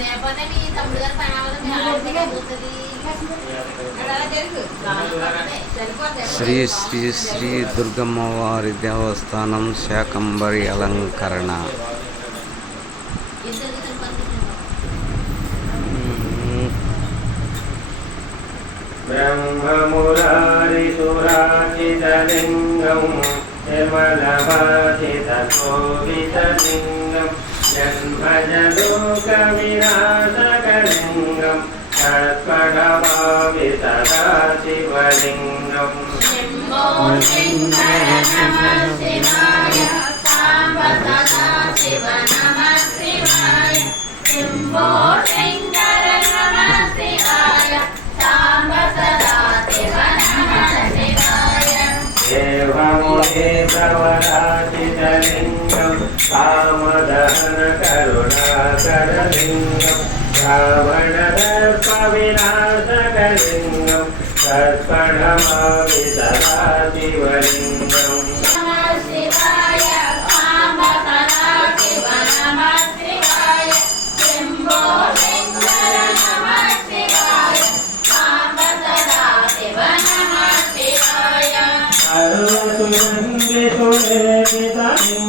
లేకపోతే మీ తమ్ముడు గారు పని శ్రీ శ్రీ శ్రీ దుర్గమ్మవారి దేవస్థానం శాకంబరి అలంకరణ. బ్రహ్మమురారిసురాచితలింగం నిర్మలభాసితశోభితలింగం జన్మజలోకవినాశకలింగం తత్పడభావి సదా శివలింగం. దేవమునే ప్రవరాజితలింగం కామదహన కరుణాకరలింగం రావణదర్ప వినాశకలింగం తత్పడమావి సదా శివలింగం. సర్వసురంగిసులేపితలింగం